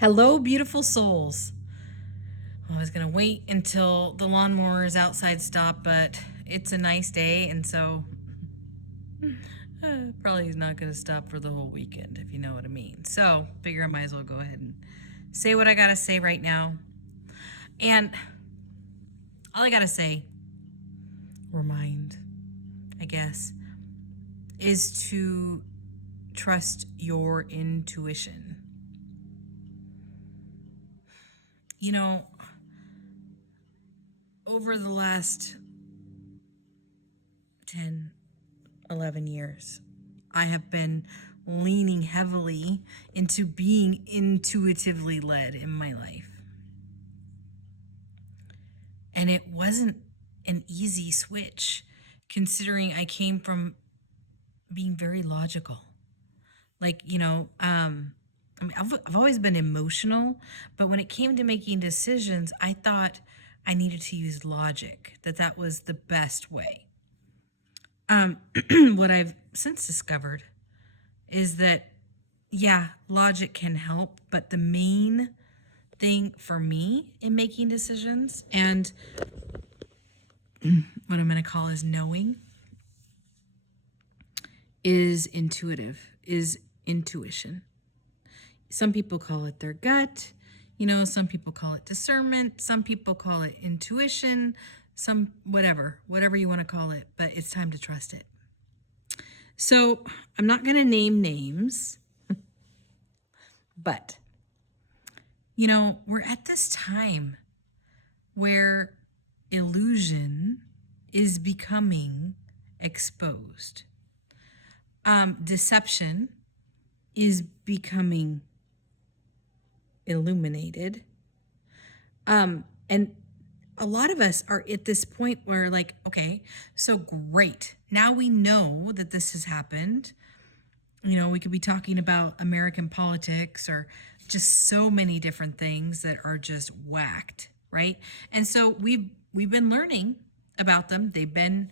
Hello, beautiful souls. I was going to wait until the lawnmowers outside stop, but it's a nice day, and so probably he's not going to stop for the whole weekend, if you know what I mean. So, figure I might as well go ahead and say what I got to say right now. And all I got to say, remind, I guess, is to trust your intuition. You know, over the last 10, 11 years, I have been leaning heavily into being intuitively led in my life. And it wasn't an easy switch, considering I came from being very logical. I've always been emotional, but when it came to making decisions, I thought I needed to use logic, that was the best way. What I've since discovered is that, yeah, logic can help, but the main thing for me in making decisions and what I'm going to call is knowing is intuition. Some people call it their gut. Some people call it discernment. Some people call it intuition. Whatever you want to call it, but it's time to trust it. So I'm not going to name names, but, we're at this time where illusion is becoming exposed. Deception is becoming illuminated. And a lot of us are at this point where, like, okay, so great. Now we know that this has happened. We could be talking about American politics or just so many different things that are just whacked, right? And so we've been learning about them. They've been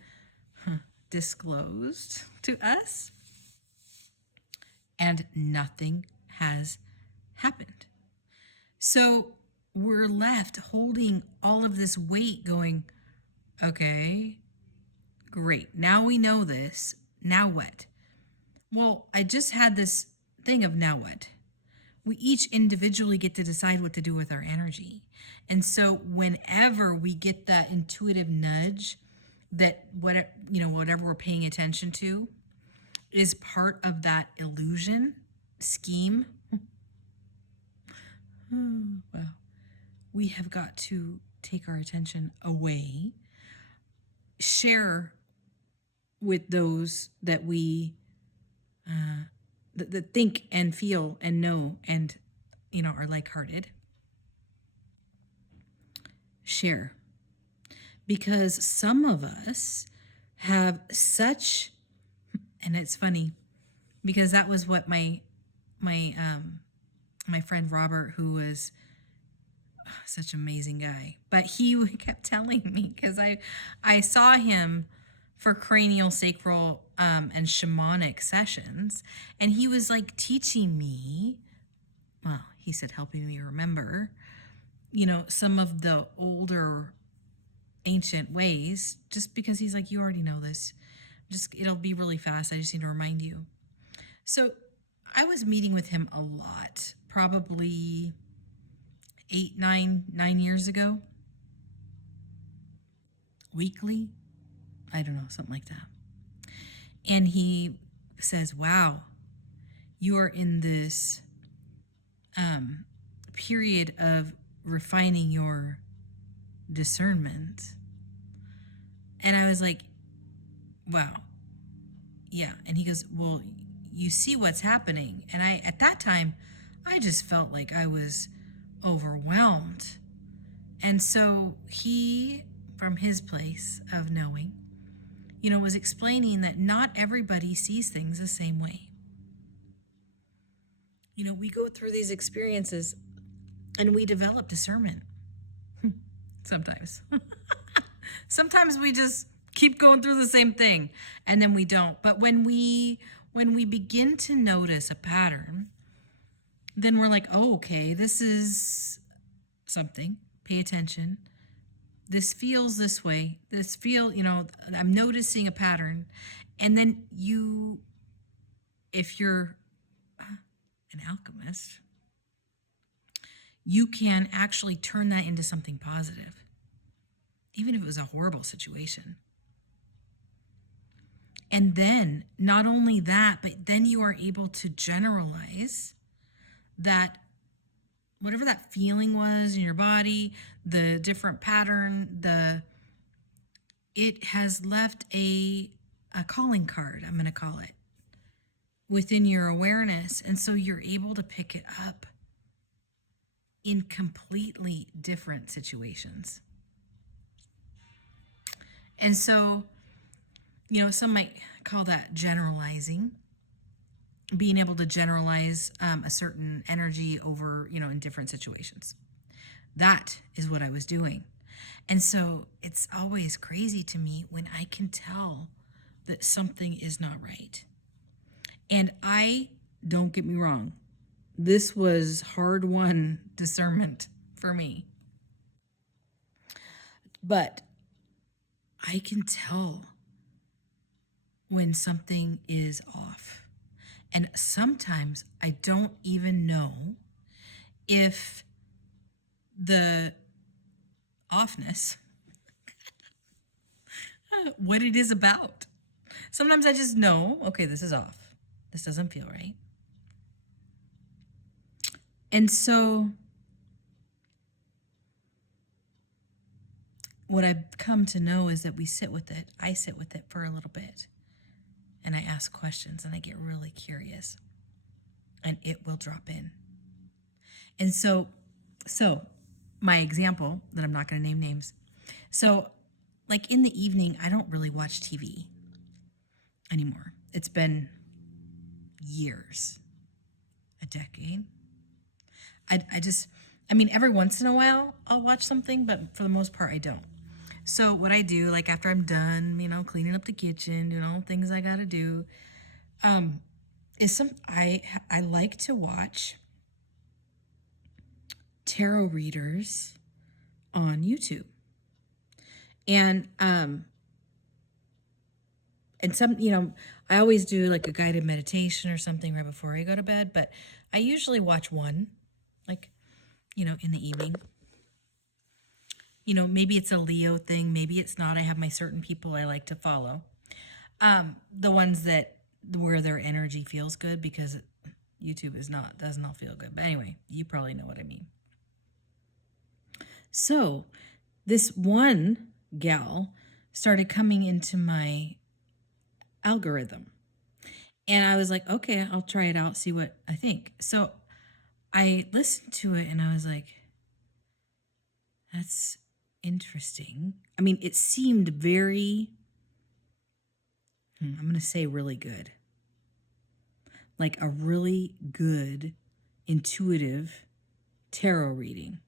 disclosed to us, and nothing has happened. So we're left holding all of this weight going, okay, great. Now we know this. Now what? Well, I just had this thing of now what? We each individually get to decide what to do with our energy. And so whenever we get that intuitive nudge that whatever we're paying attention to is part of that illusion scheme, well, we have got to take our attention away, share with those that we that think and feel and know and are like-hearted. Share, because some of us have such, and it's funny because that was what my friend Robert, who was such an amazing guy, but he kept telling me, because I saw him for cranial sacral and shamanic sessions, and he was like teaching me, well, he said helping me remember, some of the older ancient ways, just because he's like, you already know this, it'll be really fast, I just need to remind you. So I was meeting with him a lot, probably 9 years ago, weekly, I don't know, something like that. And he says, wow, you are in this period of refining your discernment. And I was like, wow, yeah. And he goes, well, you see what's happening. And at that time, I just felt like I was overwhelmed. And so he, from his place of knowing, was explaining that not everybody sees things the same way. We go through these experiences and we develop discernment. Sometimes. Sometimes we just keep going through the same thing and then we don't. But when we begin to notice a pattern, then we're like, oh, okay, this is something. Pay attention. This feels this way. I'm noticing a pattern. And then if you're an alchemist, you can actually turn that into something positive, even if it was a horrible situation. And then not only that, but then you are able to generalize that whatever that feeling was in your body, the different pattern, it has left a calling card, I'm going to call it, within your awareness. And so you're able to pick it up in completely different situations. And so, some might call that generalizing, being able to generalize a certain energy over, in different situations. That is what I was doing. And so it's always crazy to me when I can tell that something is not right. And don't get me wrong, this was hard-won discernment for me. But I can tell when something is off. And sometimes I don't even know if the offness, what it is about. Sometimes I just know, okay, this is off. This doesn't feel right. And so what I've come to know is that we sit with it. I sit with it for a little bit. And I ask questions and I get really curious. And it will drop in. And so my example, that I'm not going to name names. So like in the evening, I don't really watch TV anymore. It's been years, a decade. Every once in a while I'll watch something, but for the most part I don't. So what I do, like after I'm done, cleaning up the kitchen, things I gotta do, is I like to watch tarot readers on YouTube. And some, I always do like a guided meditation or something right before I go to bed, but I usually watch one, like, in the evening. Maybe it's a Leo thing, maybe it's not. I have my certain people I like to follow. The ones where their energy feels good, because YouTube does not feel good. But anyway, you probably know what I mean. So this one gal started coming into my algorithm. And I was like, okay, I'll try it out, see what I think. So I listened to it and I was like, that's interesting. It seemed very, I'm going to say really good. Like a really good, intuitive tarot reading.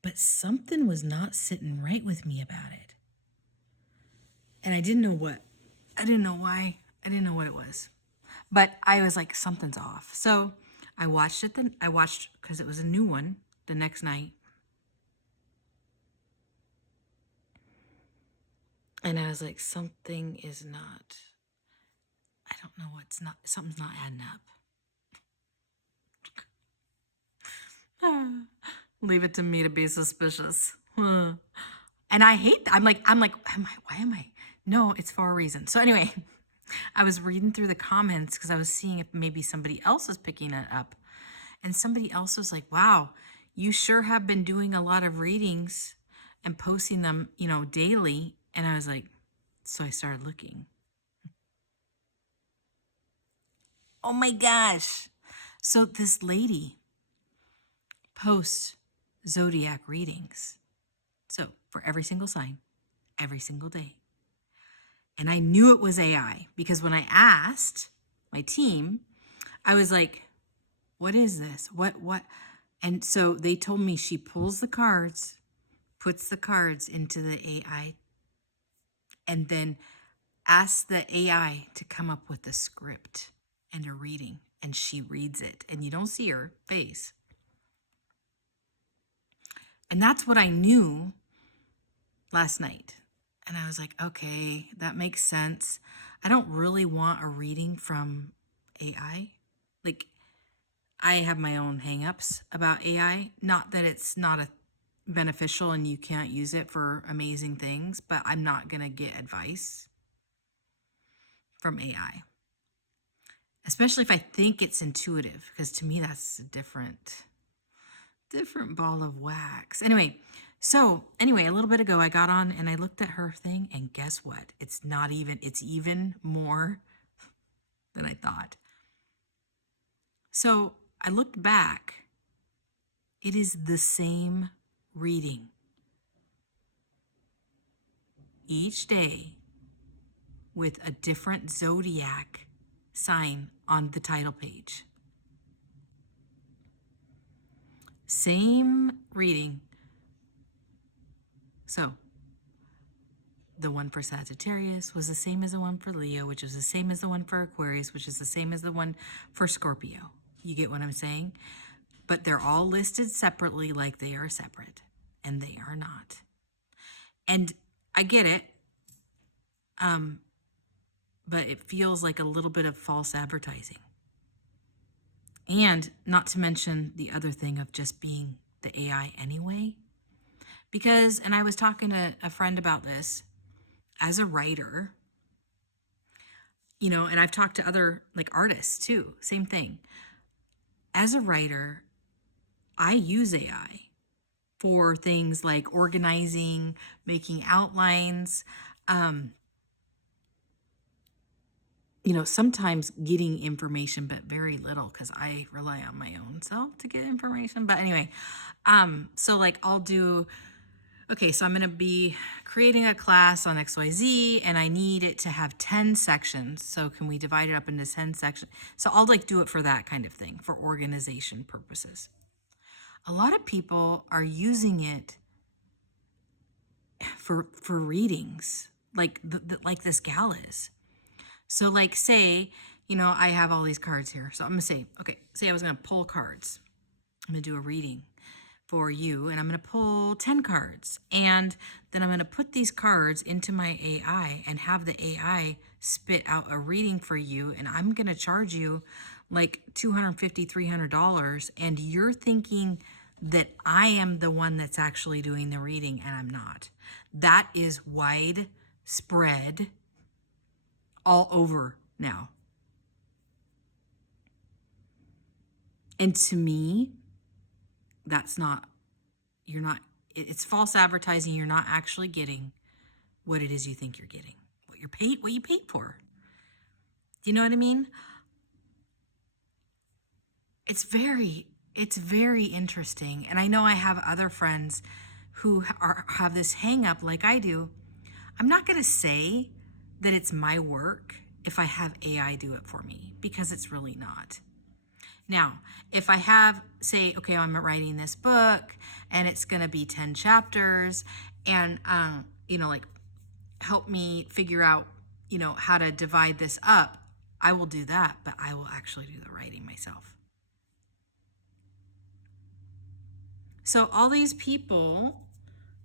But something was not sitting right with me about it. And I didn't know what. I didn't know why. I didn't know what it was. But I was like, something's off. So I watched it. Because it was a new one, the next night. And I was like, something is not, I don't know something's not adding up. Leave it to me to be suspicious. And I hate that. I'm like, why am I? No, it's for a reason. So anyway, I was reading through the comments because I was seeing if maybe somebody else is picking it up. And somebody else was like, wow, you sure have been doing a lot of readings and posting them, daily. And I was like, so I started looking. Oh my gosh. So this lady posts zodiac readings. So for every single sign, every single day. And I knew it was AI because when I asked my team, I was like, what is this? What? And so they told me she pulls the cards, puts the cards into the AI, and then asks the AI to come up with a script and a reading and she reads it, and you don't see her face. And that's what I knew last night. And I was like, okay, that makes sense. I don't really want a reading from AI. Like, I have my own hangups about AI. Not that it's not beneficial and you can't use it for amazing things, but I'm not going to get advice from AI. Especially if I think it's intuitive, because to me that's a different ball of wax. Anyway, a little bit ago I got on and I looked at her thing, and guess what? It's even more than I thought. So I looked back. It is the same reading each day with a different zodiac sign on the title page. Same reading. So the one for Sagittarius was the same as the one for Leo, which is the same as the one for Aquarius, which is the same as the one for Scorpio. You get what I'm saying? But they're all listed separately like they are separate, and they are not. And I get it, but it feels like a little bit of false advertising. And not to mention the other thing of just being the AI anyway. Because, and I was talking to a friend about this, as a writer, and I've talked to other like artists too, same thing. As a writer, I use AI for things like organizing, making outlines, sometimes getting information, but very little because I rely on my own self to get information. But anyway, so like I'll do, okay, so I'm going to be creating a class on XYZ and I need it to have 10 sections. So can we divide it up into 10 sections? So I'll like do it for that kind of thing, for organization purposes. A lot of people are using it for readings, like like this gal is. So like say, I have all these cards here. So I'm going to say, okay, say I was going to pull cards. I'm going to do a reading for you, and I'm going to pull 10 cards. And then I'm going to put these cards into my AI and have the AI spit out a reading for you. And I'm going to charge you like $250, $300. And you're thinking that I am the one that's actually doing the reading, and I'm not. That is widespread all over now. And to me, it's false advertising. You're not actually getting what it is you think you're getting, what you paid for. Do you know what I mean? It's very interesting. And I know I have other friends who have this hang up like I do. I'm not going to say that it's my work if I have AI do it for me, because it's really not. Now, if I have, say, okay, I'm writing this book and it's going to be 10 chapters and, like help me figure out, how to divide this up, I will do that, but I will actually do the writing myself. So all these people,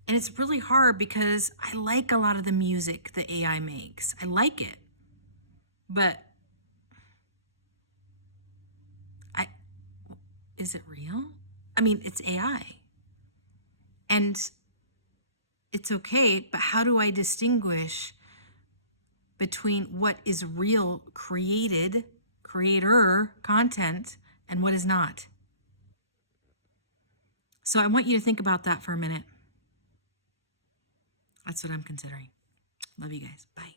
and it's really hard because I like a lot of the music the AI makes. I like it. But is it real? I mean, it's AI. And it's okay, but how do I distinguish between what is real creator content and what is not? So I want you to think about that for a minute. That's what I'm considering. Love you guys. Bye.